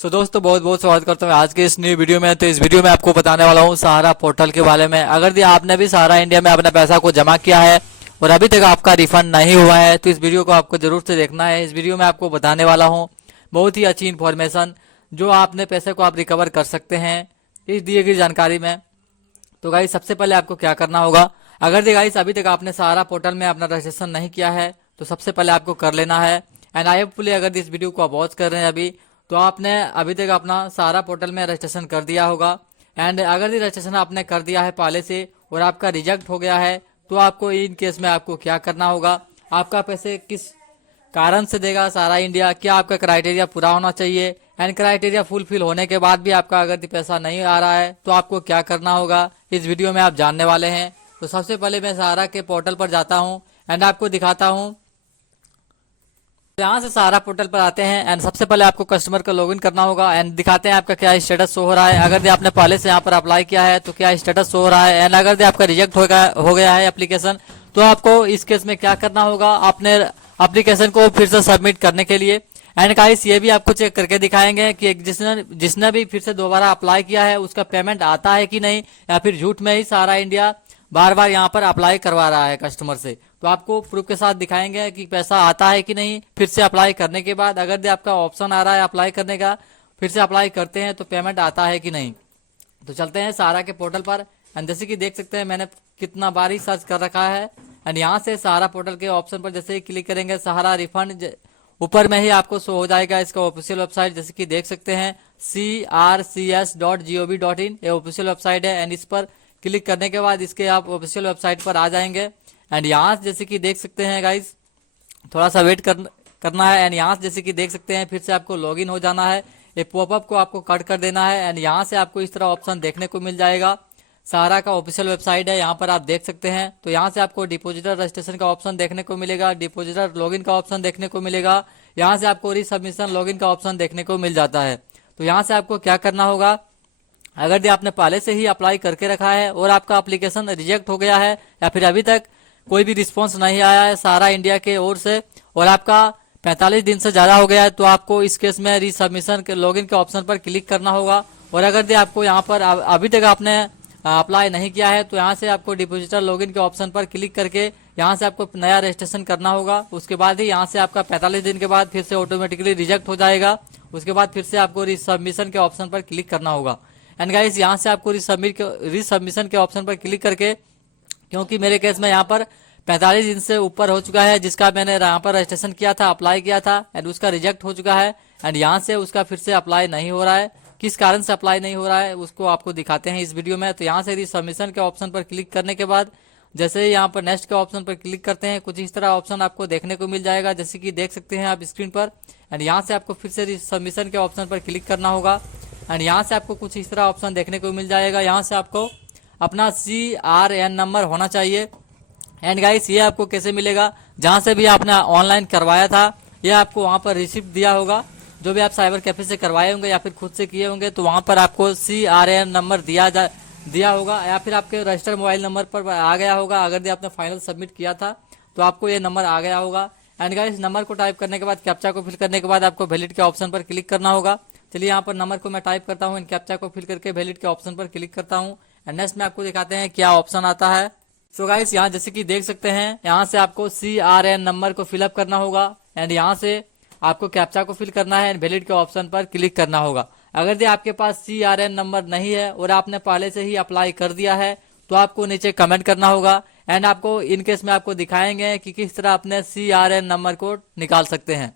दोस्तों बहुत बहुत स्वागत करता हूँ आज के इस न्यू वीडियो में। तो इस वीडियो में आपको बताने वाला हूँ सहारा पोर्टल के बारे में। अगर आपने भी सहारा इंडिया में अपना पैसा को जमा किया है और अभी तक आपका रिफंड नहीं हुआ है तो इस वीडियो को आपको जरूर से देखना है। इस वीडियो में आपको बताने वाला हूँ बहुत ही अच्छी इन्फॉर्मेशन जो आपने पैसे को आप रिकवर कर सकते हैं इस दिए गई जानकारी में। तो गाइस सबसे पहले आपको क्या करना होगा, अगर गाइस अभी तक आपने सहारा पोर्टल में अपना रजिस्ट्रेशन नहीं किया है तो सबसे पहले आपको कर लेना है। एंड आई होपफुली अगर इस वीडियो को आप वॉच कर रहे हैं अभी तो आपने अभी तक अपना सहारा पोर्टल में रजिस्ट्रेशन कर दिया होगा। एंड अगर रजिस्ट्रेशन आपने कर दिया है पहले से और आपका रिजेक्ट हो गया है तो आपको इन केस में आपको क्या करना होगा, आपका पैसे किस कारण से देगा सहारा इंडिया, क्या आपका क्राइटेरिया पूरा होना चाहिए एंड क्राइटेरिया फुलफिल होने के बाद भी आपका अगर पैसा नहीं आ रहा है तो आपको क्या करना होगा इस वीडियो में आप जानने वाले हैं। तो सबसे पहले मैं सहारा के पोर्टल पर जाता हूं एंड आपको दिखाता हूं। यहाँ से सहारा पोर्टल पर आते हैं एंड सबसे पहले आपको कस्टमर का लॉगिन करना होगा एंड दिखाते हैं आपका क्या स्टेटस शो हो रहा है। अगर आपने पहले से यहाँ पर अप्लाई किया है तो क्या स्टेटस शो हो रहा है एंड अगर आपका रिजेक्ट हो गया है एप्लीकेशन तो आपको इस केस में क्या करना होगा, अपने एप्लीकेशन को फिर से सबमिट करने के लिए। एंड गाइस ये भी आपको चेक करके दिखाएंगे कि जिसने भी फिर से दोबारा अप्लाई किया है उसका पेमेंट आता है कि नहीं, या फिर झूठ में ही सहारा इंडिया बार बार यहाँ पर अप्लाई करवा रहा है कस्टमर से। तो आपको प्रूफ के साथ दिखाएंगे कि पैसा आता है कि नहीं फिर से अप्लाई करने के बाद। अगर आपका ऑप्शन आ रहा है अप्लाई करने का, फिर से अप्लाई करते हैं तो पेमेंट आता है कि नहीं। तो चलते हैं सहारा के पोर्टल पर एंड जैसे कि देख सकते हैं मैंने कितना बार ही सर्च कर रखा है। एंड यहाँ से सहारा पोर्टल के ऑप्शन पर जैसे ही क्लिक करेंगे सहारा रिफंड ऊपर में ही आपको शो हो जाएगा इसका ऑफिशियल वेबसाइट, जैसे कि देख सकते हैं crcs.gov.in ये ऑफिशियल वेबसाइट है। एंड इस पर क्लिक करने के बाद इसके आप ऑफिशियल वेबसाइट पर आ जाएंगे। एंड यहाँ जैसे कि देख सकते हैं गाइस थोड़ा सा वेट करना है। एंड यहाँ जैसे कि देख सकते हैं फिर से आपको लॉगिन हो जाना है, ये पॉपअप को आपको कट कर देना है। एंड यहाँ से आपको इस तरह ऑप्शन देखने को मिल जाएगा, सहारा का ऑफिशियल वेबसाइट है यहाँ पर आप देख सकते हैं। तो यहाँ से आपको डिपॉजिटर रजिस्ट्रेशन का ऑप्शन देखने को मिलेगा, डिपॉजिटर लॉगिन का ऑप्शन देखने को मिलेगा, यहाँ से आपको रीसबमिशन लॉगिन का ऑप्शन देखने को मिल जाता है। तो यहाँ से आपको क्या करना होगा, अगर आपने पहले से ही अप्लाई करके रखा है और आपका एप्लीकेशन रिजेक्ट हो गया है या फिर अभी तक कोई भी रिस्पॉन्स नहीं आया है सहारा इंडिया के ओर से और आपका 45 दिन से ज्यादा हो गया है तो आपको इस केस में रीसबमिशन के लॉगिन के ऑप्शन पर क्लिक करना होगा। और अगर आपको यहाँ पर अभी तक आपने अप्लाई नहीं किया है तो यहाँ से आपको डिपॉजिटर लॉगिन के ऑप्शन पर क्लिक करके यहाँ से आपको नया रजिस्ट्रेशन करना होगा। उसके बाद ही यहाँ से आपका 45 दिन के बाद फिर से ऑटोमेटिकली रिजेक्ट हो जाएगा। उसके बाद फिर से आपको रीसबमिशन के ऑप्शन पर क्लिक करना होगा। एंड गाइस यहाँ से आपको रीसबमिशन के ऑप्शन पर क्लिक करके, क्योंकि मेरे केस में यहाँ पर 45 दिन से ऊपर हो चुका है जिसका मैंने यहाँ पर रजिस्ट्रेशन किया था, अप्लाई किया था एंड उसका रिजेक्ट हो चुका है। एंड यहाँ से उसका फिर से अप्लाई नहीं हो रहा है, किस कारण से अप्लाई नहीं हो रहा है उसको आपको दिखाते हैं इस वीडियो में। तो यहाँ से रीसबमिशन के ऑप्शन पर क्लिक करने के बाद जैसे ही यहाँ पर नेक्स्ट के ऑप्शन पर क्लिक करते हैं कुछ इस तरह ऑप्शन आपको देखने को मिल जाएगा, जैसे कि देख सकते हैं आप स्क्रीन पर। एंड यहाँ से आपको फिर से रीसबमिशन के ऑप्शन पर क्लिक करना होगा एंड यहाँ से आपको कुछ इस तरह ऑप्शन देखने को मिल जाएगा। यहाँ से आपको अपना CRN नंबर होना चाहिए। एंड गाइस ये आपको कैसे मिलेगा, जहाँ से भी आपने ऑनलाइन करवाया था ये आपको वहाँ पर रिसिप्ट दिया होगा, जो भी आप साइबर कैफे से करवाए होंगे या फिर खुद से किए होंगे तो वहाँ पर आपको CRN नंबर दिया होगा या फिर आपके रजिस्टर्ड मोबाइल नंबर पर आ गया होगा। अगर आपने फाइनल सबमिट किया था तो आपको ये नंबर आ गया होगा। एंड गाइस नंबर को टाइप करने के बाद कैप्चा को फिल करने के बाद आपको वैलिड के ऑप्शन पर क्लिक करना होगा। चलिए यहाँ पर नंबर को मैं टाइप करता हूँ, इन कैप्चा को फिल करके वैलिड के ऑप्शन पर क्लिक करता हूँ एंड नेक्स्ट में आपको दिखाते हैं क्या ऑप्शन आता है। सो गाइस यहाँ जैसे कि देख सकते हैं यहाँ से आपको CRN नंबर को फिलअप करना होगा एंड यहाँ से आपको कैप्चा को फिल करना है एंड वैलिड के ऑप्शन पर क्लिक करना होगा। अगर आपके पास CRN नंबर नहीं है और आपने पहले से ही अप्लाई कर दिया है तो आपको नीचे कमेंट करना होगा एंड आपको इन केस में आपको दिखाएंगे कि किस तरह अपने CRN नंबर को निकाल सकते हैं।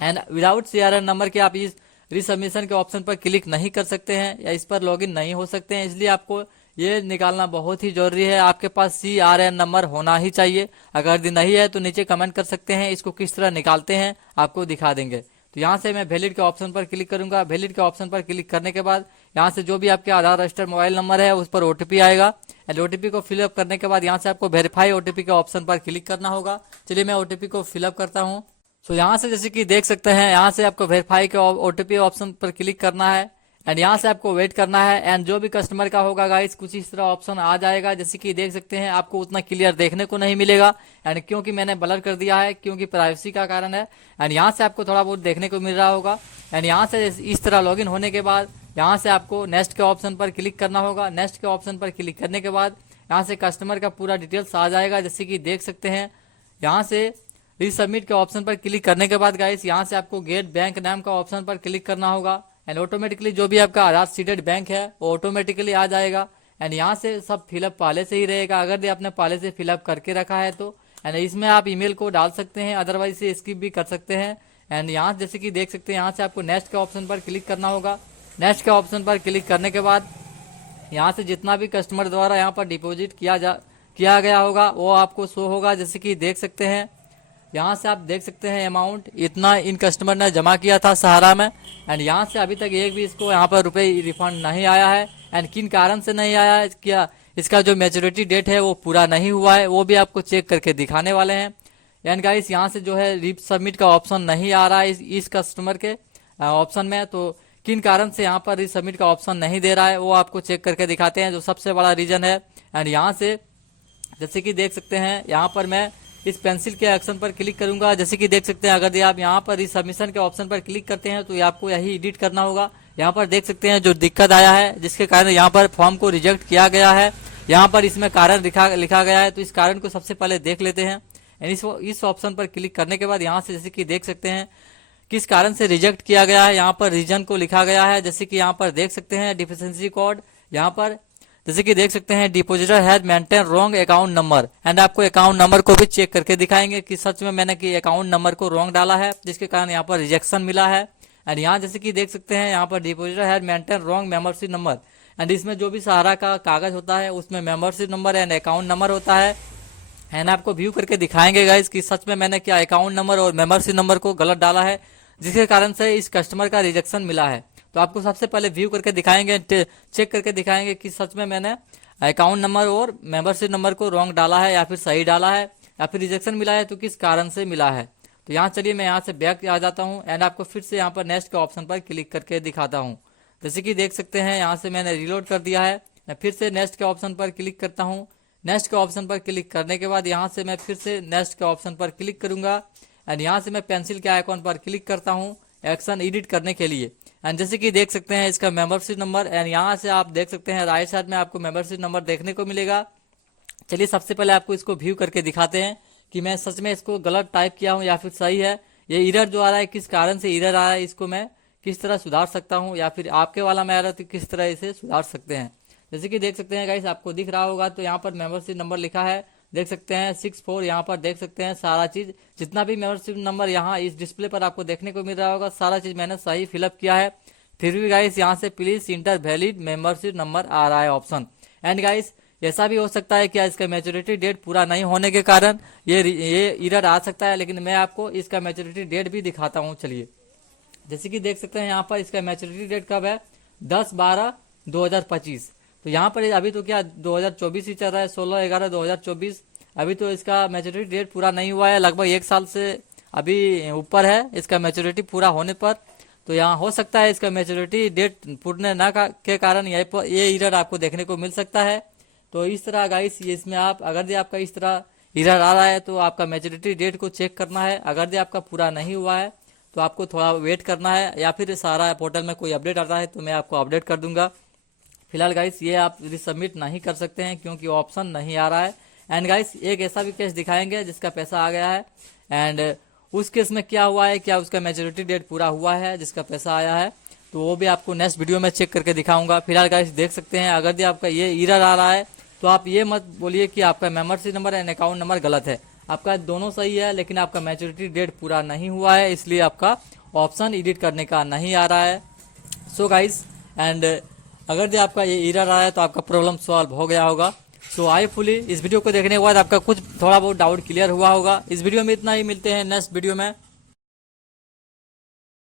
एंड विदाउट CRN नंबर के आप इस रीसबमिशन के ऑप्शन पर क्लिक नहीं कर सकते हैं या इस पर लॉगिन नहीं हो सकते हैं, इसलिए आपको ये निकालना बहुत ही जरूरी है। आपके पास CRN नंबर होना ही चाहिए, अगर नहीं है तो नीचे कमेंट कर सकते हैं, इसको किस तरह निकालते हैं आपको दिखा देंगे। तो यहाँ से मैं वैलिड के ऑप्शन पर क्लिक करूंगा। वैलिड के ऑप्शन पर क्लिक करने के बाद यहाँ से जो भी आपके आधार रजिस्टर्ड मोबाइल नंबर है उस पर OTP आएगा एंड OTP को फिलअप करने के बाद यहाँ से आपको वेरीफाई OTP के ऑप्शन पर क्लिक करना होगा। चलिए मैं OTP को फिलअप करता हूँ। सो यहाँ से जैसे कि देख सकते हैं यहाँ से आपको वेरीफाई के OTP ऑप्शन पर क्लिक करना है एंड यहाँ से आपको वेट करना है। एंड जो भी कस्टमर का होगा गाइस कुछ इस तरह ऑप्शन आ जाएगा, जैसे कि देख सकते हैं आपको उतना क्लियर देखने को नहीं मिलेगा। एंड क्योंकि मैंने ब्लर कर दिया है, क्योंकि प्राइवेसी का कारण है। एंड यहाँ से आपको थोड़ा बहुत देखने को मिल रहा होगा। एंड यहाँ से इस तरह लॉगिन होने के बाद यहाँ से आपको नेक्स्ट के ऑप्शन पर क्लिक करना होगा। नेक्स्ट के ऑप्शन पर क्लिक करने के बाद यहाँ से कस्टमर का पूरा डिटेल्स आ जाएगा, जैसे कि देख सकते हैं। यहाँ से रीसबमिट के ऑप्शन पर क्लिक करने के बाद गाइस यहाँ से आपको गेट बैंक नाम का ऑप्शन पर क्लिक करना होगा। एंड ऑटोमेटिकली जो भी आपका आधार सीडेड बैंक है वो ऑटोमेटिकली आ जाएगा। एंड यहाँ से सब फिलअप पहले से ही रहेगा, अगर ये आपने पहले से फिलअप करके रखा है तो। एंड इसमें आप ईमेल को डाल सकते हैं, अदरवाइज से स्किप भी कर सकते हैं। एंड यहाँ जैसे कि देख सकते हैं यहाँ से आपको नेक्स्ट के ऑप्शन पर क्लिक करना होगा। नेक्स्ट के ऑप्शन पर क्लिक करने के बाद यहाँ से जितना भी कस्टमर द्वारा यहाँ पर डिपॉजिट किया गया होगा वो आपको शो होगा, जैसे कि देख सकते हैं। यहाँ से आप देख सकते हैं अमाउंट इतना इन कस्टमर ने जमा किया था सहारा में। एंड यहाँ से अभी तक एक भी इसको यहाँ पर रुपए रिफंड नहीं आया है। एंड किन कारण से नहीं आया है, क्या इसका जो मैच्योरिटी डेट है वो पूरा नहीं हुआ है, वो भी आपको चेक करके दिखाने वाले हैं। एंड गाइस यहाँ से जो है रीसबमिट का ऑप्शन नहीं आ रहा है इस कस्टमर के ऑप्शन में, तो किन कारण से यहाँ पर रीसबमिट का ऑप्शन नहीं दे रहा है वो आपको चेक करके दिखाते हैं, जो सबसे बड़ा रीजन है। एंड यहाँ से जैसे कि देख सकते हैं यहाँ पर मैं इस पेंसिल के एक्शन पर क्लिक करूंगा, जैसे कि देख सकते हैं। अगर आप यहाँ पर इस सबमिशन के ऑप्शन पर क्लिक करते हैं तो ये आपको यही एडिट करना होगा। यहाँ पर देख सकते हैं जो दिक्कत आया है जिसके कारण यहाँ पर फॉर्म को रिजेक्ट किया गया है, यहाँ पर इसमें कारण लिखा गया है, तो इस कारण को सबसे पहले देख लेते हैं। इस ऑप्शन पर क्लिक करने के बाद यहाँ से जैसे कि देख सकते हैं किस कारण से रिजेक्ट किया गया है, यहाँ पर रीजन को लिखा गया है, जैसे कि यहाँ पर देख सकते हैं डिफिशिएंसी कोड। यहाँ पर जैसे कि देख सकते हैं depositor has maintain wrong account number. And आपको अकाउंट नंबर को भी चेक करके दिखाएंगे कि सच में मैंने कि अकाउंट नंबर को रॉन्ग डाला है, जिसके कारण यहाँ पर रिजेक्शन मिला है। एंड यहाँ जैसे कि देख सकते हैं यहाँ पर depositor has maintain wrong membership number. And इसमें जो भी सहारा का कागज होता है उसमें membership number and account number होता है। एंड आपको व्यू करके दिखाएंगे गाइस कि सच में मैंने क्या अकाउंट नंबर और मेंबरशिप नंबर को गलत डाला है, जिसके कारण से इस कस्टमर का रिजेक्शन मिला है। तो आपको सबसे पहले व्यू करके दिखाएंगे, चेक करके दिखाएंगे कि सच में मैंने अकाउंट नंबर और मेंबरशिप नंबर को रॉन्ग डाला है या फिर सही डाला है या फिर रिजेक्शन मिला है तो किस कारण से मिला है। तो यहाँ चलिए मैं यहाँ से बैक आ जाता हूँ एंड आपको फिर से यहाँ पर नेक्स्ट के ऑप्शन पर क्लिक करके दिखाता हूँ। जैसे कि देख सकते हैं यहाँ से मैंने रिलोड कर दिया है। मैं फिर से नेक्स्ट के ऑप्शन पर क्लिक करता हूँ। नेक्स्ट के ऑप्शन पर क्लिक करने के बाद यहाँ से मैं फिर से नेक्स्ट के ऑप्शन पर क्लिक करूंगा। एंड यहाँ से मैं पेंसिल के आइकॉन पर क्लिक करता हूँ एक्शन एडिट करने के लिए। एंड जैसे कि देख सकते हैं इसका मेंबरशिप नंबर, एंड यहाँ से आप देख सकते हैं राइट साइड में आपको मेंबरशिप नंबर देखने को मिलेगा। चलिए सबसे पहले आपको इसको व्यू करके दिखाते हैं कि मैं सच में इसको गलत टाइप किया हूँ या फिर सही है। ये एरर जो आ रहा है किस कारण से एरर आ रहा है, इसको मैं किस तरह सुधार सकता हूँ या फिर आपके वाला में आ रहा है तो किस तरह इसे सुधार सकते हैं। जैसे कि देख सकते हैं गाइस आपको दिख रहा होगा तो यहाँ पर मेंबरशिप नंबर लिखा है, देख सकते हैं 64। यहाँ पर देख सकते हैं सारा चीज जितना भी मेंबरशिप नंबर यहाँ इस डिस्प्ले पर आपको देखने को मिल रहा होगा सारा चीज मैंने सही फिलअप किया है। फिर भी गाइस यहाँ से please enter valid membership number आ रहा है ऑप्शन। एंड गाइस ऐसा भी हो सकता है कि इसका मैच्योरिटी डेट पूरा नहीं होने के कारण ये एरर आ सकता है, लेकिन मैं आपको इसका मैच्योरिटी डेट भी दिखाता हूँ। चलिए जैसे कि देख सकते हैं यहाँ पर इसका मैच्योरिटी डेट कब है 10/12/2025। तो यहाँ पर अभी तो क्या 2024 ही चल रहा है, 16/11/2024। अभी तो इसका मैच्योरिटी डेट पूरा नहीं हुआ है, लगभग 1 साल से अभी ऊपर है इसका मैच्योरिटी पूरा होने पर। तो यहाँ हो सकता है इसका मैच्योरिटी डेट पूर्ण न के कारण ये एरर आपको देखने को मिल सकता है। तो इस तरह गाइस इसमें आप अगर दे आपका इस तरह एरर आ रहा है तो आपका मैच्योरिटी डेट को चेक करना है। अगर दे आपका पूरा नहीं हुआ है तो आपको थोड़ा वेट करना है, या फिर सारा पोर्टल में कोई अपडेट आता है तो मैं आपको अपडेट कर दूंगा। फिलहाल गाइस ये आप रिसबमिट नहीं कर सकते हैं क्योंकि ऑप्शन नहीं आ रहा है। एंड गाइस एक ऐसा भी केस दिखाएंगे जिसका पैसा आ गया है, एंड उस केस में क्या हुआ है, क्या उसका मैच्योरिटी डेट पूरा हुआ है जिसका पैसा आया है, तो वो भी आपको नेक्स्ट वीडियो में चेक करके दिखाऊंगा। फिलहाल गाइस देख सकते हैं अगर भी आपका ये एरर आ रहा है तो आप ये मत बोलिए कि आपका membership number and account number गलत है। आपका दोनों सही है लेकिन आपका मैच्योरिटी डेट पूरा नहीं हुआ है, इसलिए आपका ऑप्शन एडिट करने का नहीं आ रहा है। सो गाइस एंड अगर जो आपका ये एरर आया तो आपका प्रॉब्लम सॉल्व हो गया होगा। सो आई फुली इस वीडियो को देखने के बाद आपका कुछ थोड़ा बहुत डाउट क्लियर हुआ होगा। इस वीडियो में इतना ही, मिलते हैं नेक्स्ट वीडियो में।